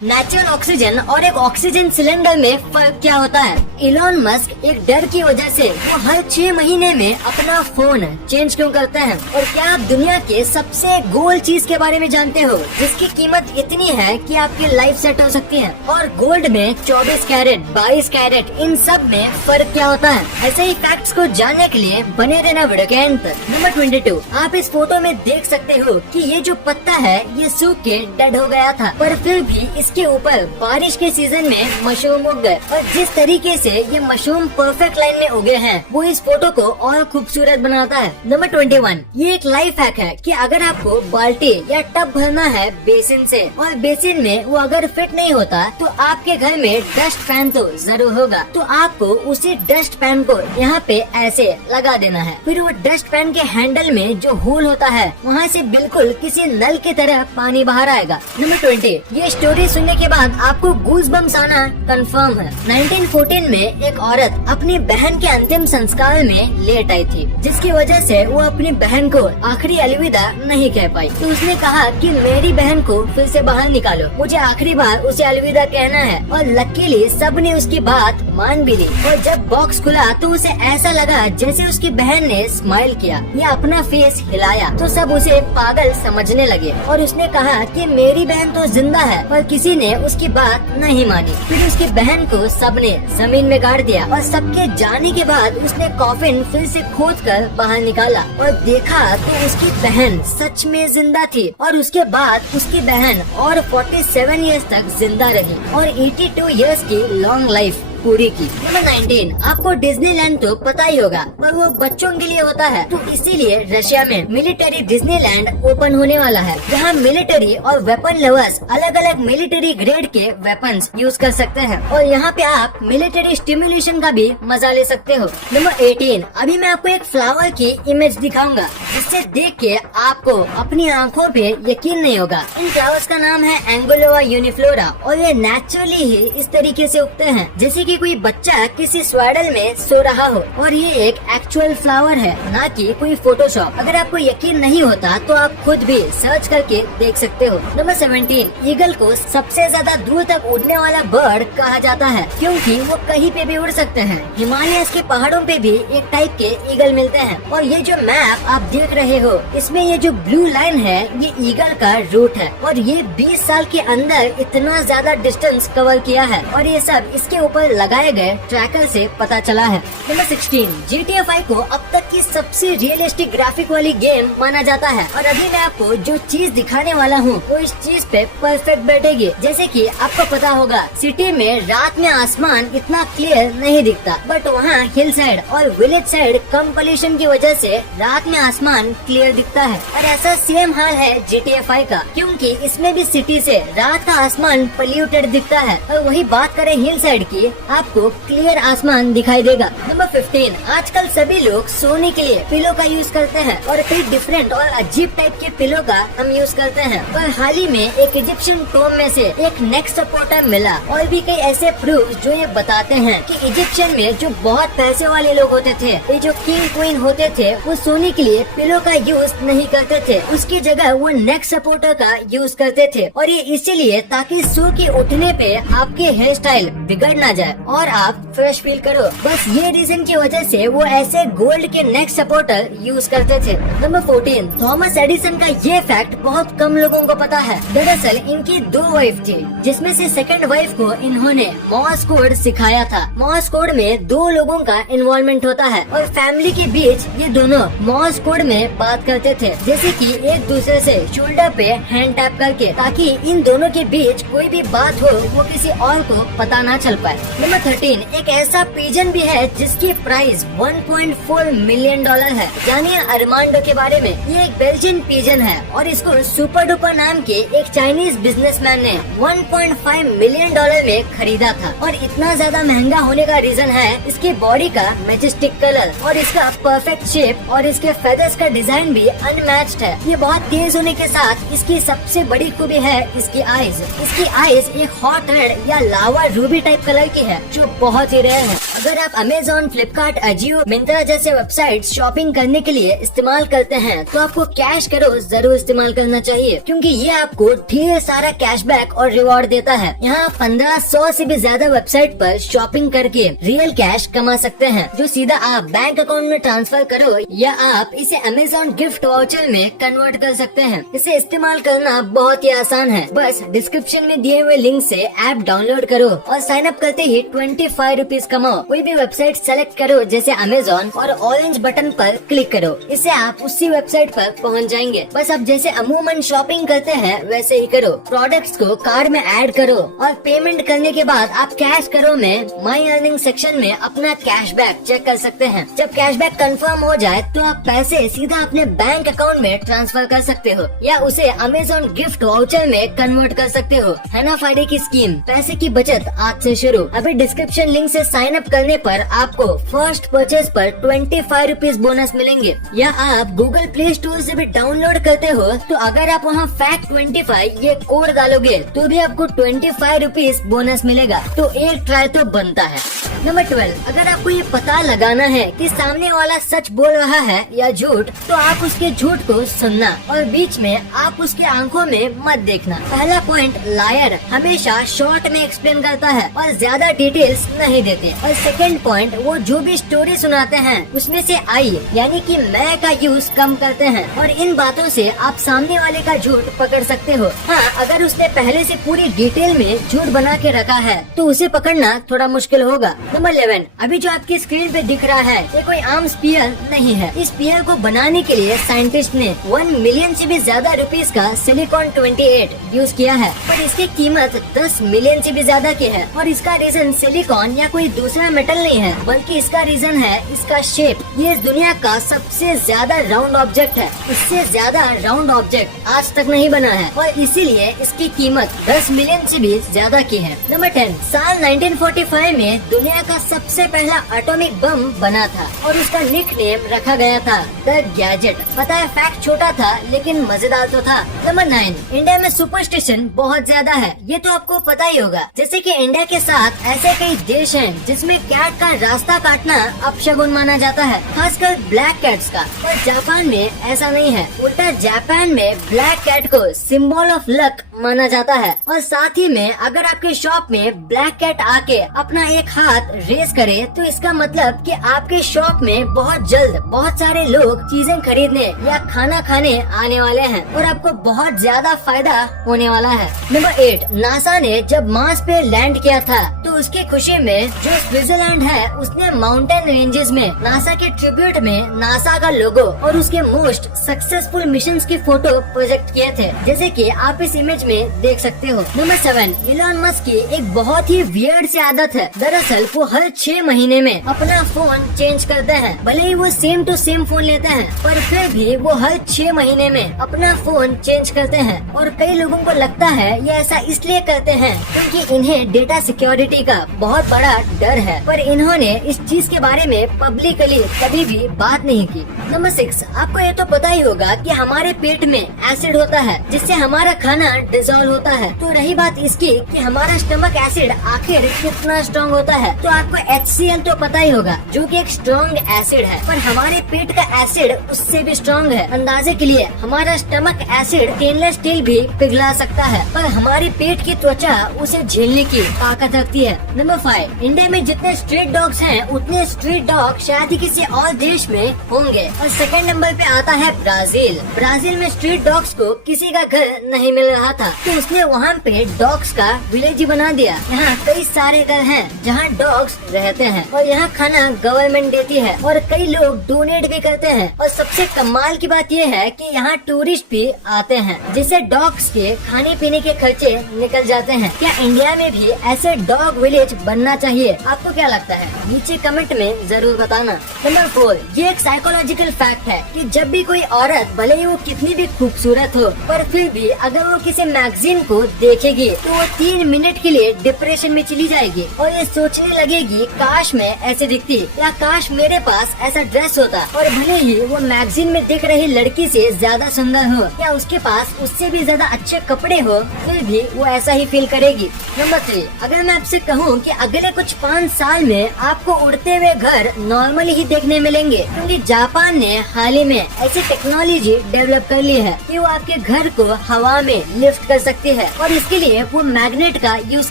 Natural oxygen और एक oxygen cylinder में फर्क क्या होता है? इलॉन मस्क एक डर की वजह से वो हर 6 महीने में अपना फोन चेंज क्यों करते हैं? और क्या आप दुनिया के सबसे गोल्ड चीज के बारे में जानते हो जिसकी कीमत इतनी है कि आपकी लाइफ सेट हो सकती है? और गोल्ड में 24 कैरेट, 22 कैरेट, इन सब में फर्क क्या होता है? ऐसे ही फैक्ट्स को जानने के लिए बने रहना वीडियो के अंत तक। नंबर 22, आप इस फोटो में देख सकते हो कि ये जो पत्ता है ये सूख के डेड हो गया था, पर फिर भी इसके ऊपर बारिश के सीजन में मशरूम उग गए और जिस तरीके से ये मशरूम परफेक्ट लाइन में उगे हैं वो इस फोटो को और खूबसूरत बनाता है। नंबर 21, ये एक लाइफ हैक है कि अगर आपको बाल्टी या टब भरना है बेसिन से और बेसिन में वो अगर फिट नहीं होता तो आपके घर में डस्ट पैन तो जरूर होगा, तो आपको उसी डस्ट पैन को यहाँ पे ऐसे लगा देना है। फिर वो डस्ट पैन के हैंडल में जो होल होता है वहाँ से बिल्कुल किसी नल की तरह पानी बाहर आएगा। नंबर 20, ये स्टोरी सुनने के बाद आपको गूज़बम्स आना कंफर्म है। 1914 में एक औरत अपनी बहन के अंतिम संस्कार में लेट आई थी, जिसकी वजह से वो अपनी बहन को आखिरी अलविदा नहीं कह पाई। तो उसने कहा कि मेरी बहन को फिर से बाहर निकालो, मुझे आखिरी बार उसे अलविदा कहना है। और लकीली सब ने उसकी बात मान भी ली। और जब बॉक्स खुला तो उसे ऐसा लगा जैसे उसकी बहन ने स्माइल किया या अपना फेस हिलाया, तो सब उसे पागल समझने लगे और उसने कहा कि मेरी बहन तो जिंदा है, पर किसी ने उसकी बात नहीं मानी। फिर उसकी बहन को सबने जमीन में गाड़ दिया और सबके जाने के बाद उसने कॉफिन फिर से खोदकर बाहर निकाला और देखा तो उसकी बहन सच में जिंदा थी। और उसके बाद उसकी बहन और 47 इयर्स तक जिंदा रही और 82 इयर्स की लॉन्ग लाइफ पूरी की। नंबर 19, आपको डिज्नीलैंड तो पता ही होगा, पर वो बच्चों के लिए होता है, तो इसीलिए रशिया में मिलिट्री डिज्नीलैंड ओपन होने वाला है, जहाँ मिलिट्री और वेपन लवर्स अलग अलग मिलिट्री ग्रेड के वेपन्स यूज कर सकते हैं और यहाँ पे आप मिलिट्री स्टिमुलेशन का भी मजा ले सकते हो। नंबर 18, अभी मैं आपको एक फ्लावर की इमेज दिखाऊंगा जिससे देख के आपको अपनी आँखों पे यकीन नहीं होगा। इन फ्लावर्स का नाम है एंगुलोआ यूनिफ्लोरा और ये नेचुरली ही इस तरीके से उगते हैं जैसे कि कोई बच्चा किसी स्वेडल में सो रहा हो। और ये एक एक्चुअल फ्लावर है, ना कि कोई फोटोशॉप। अगर आपको यकीन नहीं होता तो आप खुद भी सर्च करके देख सकते हो। नंबर 17, ईगल को सबसे ज्यादा दूर तक उड़ने वाला बर्ड कहा जाता है क्योंकि वो कहीं पे भी उड़ सकते हैं। हिमालय के पहाड़ों पे भी एक टाइप के ईगल मिलते हैं। और ये जो मैप आप देख रहे हो इसमें ये जो ब्लू लाइन है ये ईगल का रूट है और ये 20 साल के अंदर इतना ज्यादा डिस्टेंस कवर किया है और ये सब इसके ऊपर लगाए गए ट्रैकर से पता चला है। नंबर 16, GTA 5 को अब तक की सबसे रियलिस्टिक ग्राफिक वाली गेम माना जाता है और अभी मैं आपको जो चीज दिखाने वाला हूँ वो इस चीज पे परफेक्ट बैठेगी। जैसे कि आपको पता होगा सिटी में रात में आसमान इतना क्लियर नहीं दिखता, बट वहाँ हिल साइड और विलेज साइड कम पोल्यूशन की वजह से रात में आसमान क्लियर दिखता है। और ऐसा सेम हाल है GTA 5 का, क्योंकि इसमें भी सिटी से रात का आसमान पोल्यूटेड दिखता है। और वही बात करें हिल साइड की, आपको क्लियर आसमान दिखाई देगा। नंबर 15, आजकल सभी लोग सोने के लिए पिलो का यूज करते हैं और कई डिफरेंट और अजीब टाइप के पिलो का हम यूज करते हैं। पर हाल ही में एक इजिप्शियन टॉम में से एक नेक सपोर्टर मिला और भी कई ऐसे प्रूफ जो ये बताते हैं कि इजिप्शियन में जो बहुत पैसे वाले लोग होते थे, ये जो किंग क्वीन होते थे, वो सोने के लिए पिलो का यूज नहीं करते थे, उसकी जगह वो नेक सपोर्टर का यूज करते थे। और ये इसीलिए ताकि सो के उठने पे आपके हेयर स्टाइल बिगड़ ना जाए और आप फ्रेश फील करो। बस ये रीजन की वजह से वो ऐसे गोल्ड के नेक सपोर्टर यूज करते थे। नंबर 14, थॉमस एडिसन का ये फैक्ट बहुत कम लोगों को पता है। दरअसल इनकी 2 वाइफ थी, जिसमें से सेकंड वाइफ को इन्होंने मॉर्स कोड सिखाया था। मॉर्स कोड में 2 लोगों का इन्वॉल्वमेंट होता है और फैमिली के बीच ये दोनों मॉर्स कोड में बात करते थे, जैसे कि एक दूसरे से शोल्डर पे हैंड टैप करके, ताकि इन दोनों के बीच कोई भी बात हो वो किसी और को पता ना चल पाए। नंबर 13, एक ऐसा पिजन भी है जिसकी प्राइस $1.4 मिलियन है। जानिए अरमांडो के बारे में। ये एक बेल्जियन पिजन है और इसको सुपर डुपर नाम के एक चाइनीज बिजनेसमैन ने $1.5 मिलियन में खरीदा था। और इतना ज्यादा महंगा होने का रीजन है इसकी बॉडी का मैजेस्टिक कलर और इसका परफेक्ट शेप और इसके फेदर्स का डिजाइन भी अनमैच्ड है। ये बहुत तेज होने के साथ इसकी सबसे बड़ी खूबी है इसकी आईज। इसकी आईज एक हॉट रेड या लावा रूबी टाइप कलर की है है, जो बहुत ही रेयर है। अगर आप अमेजोन, फ्लिपकार्ट, अजियो, मिंत्रा जैसे वेबसाइट शॉपिंग करने के लिए इस्तेमाल करते हैं तो आपको कैश करो जरूर इस्तेमाल करना चाहिए, क्योंकि ये आपको ढेर सारा कैशबैक और रिवॉर्ड देता है। यहाँ 1500 से भी ज्यादा वेबसाइट पर शॉपिंग करके रियल कैश कमा सकते हैं, जो सीधा आप बैंक अकाउंट में ट्रांसफर करो या आप इसे अमेजोन गिफ्ट वाउचर में कन्वर्ट कर सकते हैं। इसे इस्तेमाल करना बहुत ही आसान है, बस डिस्क्रिप्शन में दिए हुए लिंक से ऐप डाउनलोड करो और साइन अप करते ही 25 रुपीज कमाओ। कोई भी वेबसाइट सेलेक्ट करो जैसे अमेजोन और ऑरेंज बटन पर क्लिक करो, इससे आप उसी वेबसाइट पर पहुंच जाएंगे। बस आप जैसे अमूमन शॉपिंग करते हैं वैसे ही करो। प्रोडक्ट्स को कार्ट में ऐड करो और पेमेंट करने के बाद आप कैश करो में माई अर्निंग सेक्शन में अपना कैशबैक चेक कर सकते हैं। जब कैशबैक कंफर्म हो जाए तो आप पैसे सीधा अपने बैंक अकाउंट में ट्रांसफर कर सकते हो या उसे अमेजोन गिफ्ट वाउचर में कन्वर्ट कर सकते हो। है ना फायदे की स्कीम, पैसे की बचत आज से शुरू। अभी डिस्क्रिप्शन लिंक से साइन अप करने पर आपको फर्स्ट परचेज पर 25 रुपीज बोनस मिलेंगे, या आप गूगल प्ले स्टोर से भी डाउनलोड करते हो तो अगर आप वहाँ फैक्ट 25 ये कोड डालोगे तो भी आपको 25 रुपीज बोनस मिलेगा। तो एक ट्राई तो बनता है। नंबर 12, अगर आपको ये पता लगाना है कि सामने वाला सच बोल रहा है या झूठ, तो आप उसके झूठ को सुनना और बीच में आप उसकी आंखों में मत देखना। पहला पॉइंट, लायर हमेशा शॉर्ट में एक्सप्लेन करता है और ज्यादा डिटेल्स नहीं देते। और सेकंड पॉइंट, वो जो भी स्टोरी सुनाते हैं उसमें से आई यानी कि मैं का यूज कम करते हैं और इन बातों से आप सामने वाले का झूठ पकड़ सकते हो। हाँ, अगर उसने पहले से पूरी डिटेल में झूठ बना के रखा है तो उसे पकड़ना थोड़ा मुश्किल होगा। नंबर 11, अभी जो आपकी स्क्रीन पे दिख रहा है ये कोई आम स्पीयर नहीं है। इस स्पीयर को बनाने के लिए साइंटिस्ट ने 1 मिलियन से भी ज्यादा रुपीस का सिलिकॉन 28 यूज किया है, पर इसकी कीमत 10 मिलियन से भी ज्यादा की है। और इसका रीजन सिलिकॉन या कोई दूसरा मेटल नहीं है, बल्कि इसका रीजन है इसका शेप। ये इस दुनिया का सबसे ज्यादा राउंड ऑब्जेक्ट है, इससे ज्यादा राउंड ऑब्जेक्ट आज तक नहीं बना है और इसीलिए इसकी कीमत 10 मिलियन से भी ज्यादा की है। नंबर 10, साल 1945 में दुनिया का सबसे पहला एटॉमिक बम बना था और उसका निकनेम रखा गया था द गैजेट। पता है फैक्ट छोटा था लेकिन मजेदार तो था। नंबर 9, इंडिया में सुपरस्टिशन बहुत ज्यादा है, ये तो आपको पता ही होगा। जैसे कि इंडिया के साथ ऐसे कई देश हैं जिसमें कैट का रास्ता काटना अपशगुन माना जाता है, खासकर ब्लैक कैट्स का। पर जापान में ऐसा नहीं है, उल्टा जापान में ब्लैक कैट को सिंबल ऑफ लक माना जाता है। और साथ ही में अगर आपके शॉप में ब्लैक कैट आके अपना एक हाथ रेस करे तो इसका मतलब कि आपके शॉप में बहुत जल्द बहुत सारे लोग चीजें खरीदने या खाना खाने आने वाले हैं और आपको बहुत ज्यादा फायदा होने वाला है। नंबर 8, नासा ने जब मार्स पे लैंड किया था तो उसकी खुशी में जो स्विट्जरलैंड है उसने माउंटेन रेंजेस में नासा के ट्रिब्यूट में नासा का लोगो और उसके मोस्ट सक्सेसफुल मिशंस की फोटो प्रोजेक्ट किए थे, जैसे कि आप इस इमेज में देख सकते हो। नंबर 7, इलॉन मस्क की एक बहुत ही वियर्ड सी आदत है। दरअसल वो हर 6 महीने में अपना फोन चेंज करते हैं। भले ही वो सेम टू सेम फोन लेते हैं पर फिर भी वो हर 6 महीने में अपना फोन चेंज करते हैं। और कई लोगों को लगता है ये ऐसा इसलिए करते हैं क्योंकि इन्हें डेटा सिक्योरिटी का बहुत बड़ा डर है, पर इन्होंने इस चीज के बारे में पब्लिकली कभी भी बात नहीं की। नंबर 6, आपको ये तो पता ही होगा कि हमारे पेट में एसिड होता है जिससे हमारा खाना डिसॉल्व होता है। तो रही बात इसकी कि हमारा स्टमक एसिड आखिर कितना स्ट्रॉन्ग होता है, तो आपको HCl तो पता ही होगा जो कि एक स्ट्रॉन्ग एसिड है, पर हमारे पेट का एसिड उससे भी स्ट्रॉन्ग है। अंदाजे के लिए हमारा स्टमक एसिड स्टेनलेस स्टील भी पिघला सकता है, पर हमारे पेट की त्वचा उसे झेलने की ताकत रखती है। नंबर 5, इंडिया में जितने स्ट्रीट डॉग्स हैं उतने स्ट्रीट डॉग शायद ही किसी और देश में होंगे। और सेकंड नंबर पे आता है ब्राजील। ब्राजील में स्ट्रीट डॉग्स को किसी का घर नहीं मिल रहा था तो उसने वहाँ पे डॉग्स का विलेज ही बना दिया। यहाँ कई सारे घर हैं जहाँ डॉग्स रहते हैं और यहाँ खाना गवर्नमेंट देती है और कई लोग डोनेट भी करते हैं। और सबसे कमाल की बात ये है कि यहाँ टूरिस्ट भी आते हैं जिससे डॉग्स के खाने पीने के खर्चे निकल जाते हैं। क्या इंडिया में भी ऐसे डॉग विलेज बनना चाहिए? आपको क्या लगता है? नीचे कमेंट में जरूर बताना। नंबर 4, ये एक साइकोलॉजिकल फैक्ट है कि जब भी कोई औरत भले ही वो कितनी भी खूबसूरत हो पर फिर भी अगर वो किसी मैगजीन को देखेगी तो वो 3 मिनट के लिए डिप्रेशन में चली जाएगी और ये सोचने लगेगी काश मैं ऐसे दिखती या काश मेरे पास ऐसा ड्रेस होता। और भले ही वो मैगजीन में दिख रही लड़की से ज्यादा सुंदर हो या उसके पास उससे भी ज्यादा अच्छे कपड़े हो फिर भी वो ऐसा ही फील करेगी। नंबर 3, अगर मैं आपसे कहूँ हूँ कि अगले कुछ 5 साल में आपको उड़ते हुए घर नॉर्मली ही देखने मिलेंगे, क्योंकि जापान ने हाल ही में ऐसी टेक्नोलॉजी डेवलप कर ली है कि वो आपके घर को हवा में लिफ्ट कर सकती है और इसके लिए वो मैग्नेट का यूज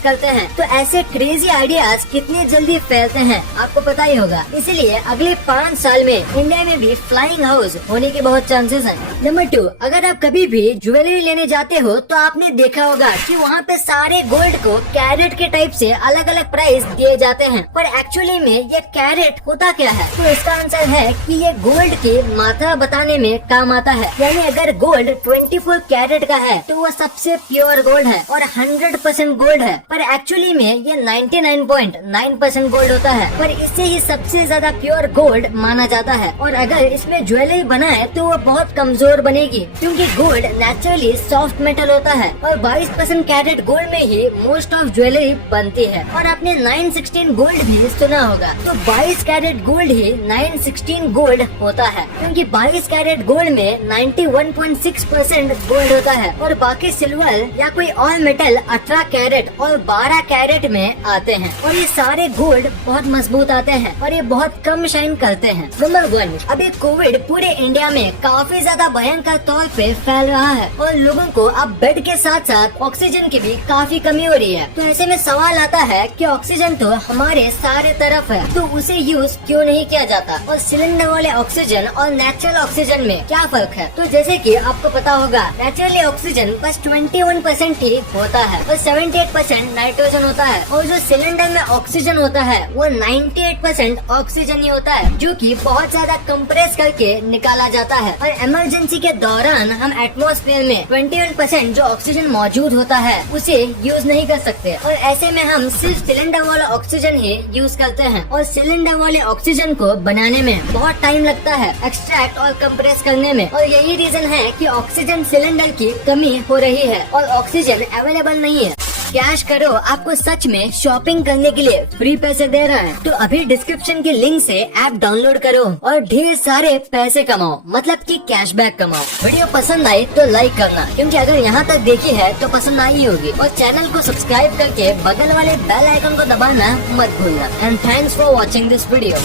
करते हैं। तो ऐसे क्रेजी आइडियाज कितनी जल्दी फैलते हैं आपको पता ही होगा। इसीलिए अगले 5 साल में इंडिया में भी फ्लाइंग हाउस होने के बहुत चांसेस हैं। नंबर 2, अगर आप कभी भी ज्वेलरी लेने जाते हो तो आपने देखा होगा कि वहाँ पे सारे गोल्ड को कैरेट के टाइप से अलग अलग प्राइस दिए जाते हैं, पर एक्चुअली में ये कैरेट होता क्या है? तो इसका आंसर है कि ये गोल्ड की मात्रा बताने में काम आता है। यानी अगर गोल्ड 24 कैरेट का है तो वो सबसे प्योर गोल्ड है और 100% गोल्ड है, पर एक्चुअली में ये 99.9% गोल्ड होता है, पर इससे ही सबसे ज्यादा प्योर गोल्ड माना जाता है। और अगर इसमें ज्वेलरी बनाए तो वो बहुत कमजोर बनेगी, क्योंकि गोल्ड नेचुरली सॉफ्ट मेटल होता है और 22% कैरेट गोल्ड में ही मोस्ट ऑफ ज्वेलरी बनती है। और आपने 916 गोल्ड भी सुना होगा, तो 22 कैरेट गोल्ड ही 916 गोल्ड होता है, क्योंकि 22 कैरेट गोल्ड में 91.6% गोल्ड होता है और बाकी सिल्वर या कोई और मेटल 18 कैरेट और 12 कैरेट में आते हैं। और ये सारे गोल्ड बहुत मजबूत आते हैं और ये बहुत कम शाइन करते हैं। नंबर 1, अभी कोविड पूरे इंडिया में काफी ज्यादा भयंकर तौर पे फैल रहा है और लोगों को अब बेड के साथ साथ ऑक्सीजन की भी काफी कमी हो रही है। तो ऐसे में सवाल आता है कि ऑक्सीजन तो हमारे सारे तरफ है, तो उसे यूज क्यों नहीं किया जाता? और सिलेंडर वाले ऑक्सीजन और नेचुरल ऑक्सीजन में क्या फर्क है? तो जैसे कि आपको पता होगा, नेचुरली ऑक्सीजन बस 21% ही होता है और 78% नाइट्रोजन होता है, और जो सिलेंडर में ऑक्सीजन होता है वो 98% ऑक्सीजन ही होता है, जो कि बहुत ज्यादा कंप्रेस करके निकाला जाता है। और इमरजेंसी के दौरान हम एटमॉस्फेयर में 21% जो ऑक्सीजन मौजूद होता है उसे यूज नहीं कर सकते, और ऐसे में हम सिर्फ सिलेंडर वाला ऑक्सीजन ही यूज करते हैं। और सिलेंडर वाले ऑक्सीजन को बनाने में बहुत टाइम लगता है, एक्सट्रैक्ट और कंप्रेस करने में, और यही रीजन है कि ऑक्सीजन सिलेंडर की कमी हो रही है और ऑक्सीजन अवेलेबल नहीं है। कैश करो आपको सच में शॉपिंग करने के लिए फ्री पैसे दे रहा है, तो अभी डिस्क्रिप्शन के लिंक से ऐप डाउनलोड करो और ढेर सारे पैसे कमाओ, मतलब कि कैशबैक कमाओ। वीडियो पसंद आई तो लाइक करना, क्योंकि अगर यहाँ तक देखी है तो पसंद आई होगी, और चैनल को सब्सक्राइब करके बगल वाले बेल आइकन को दबाना मत भूलना। And thanks for watching this video.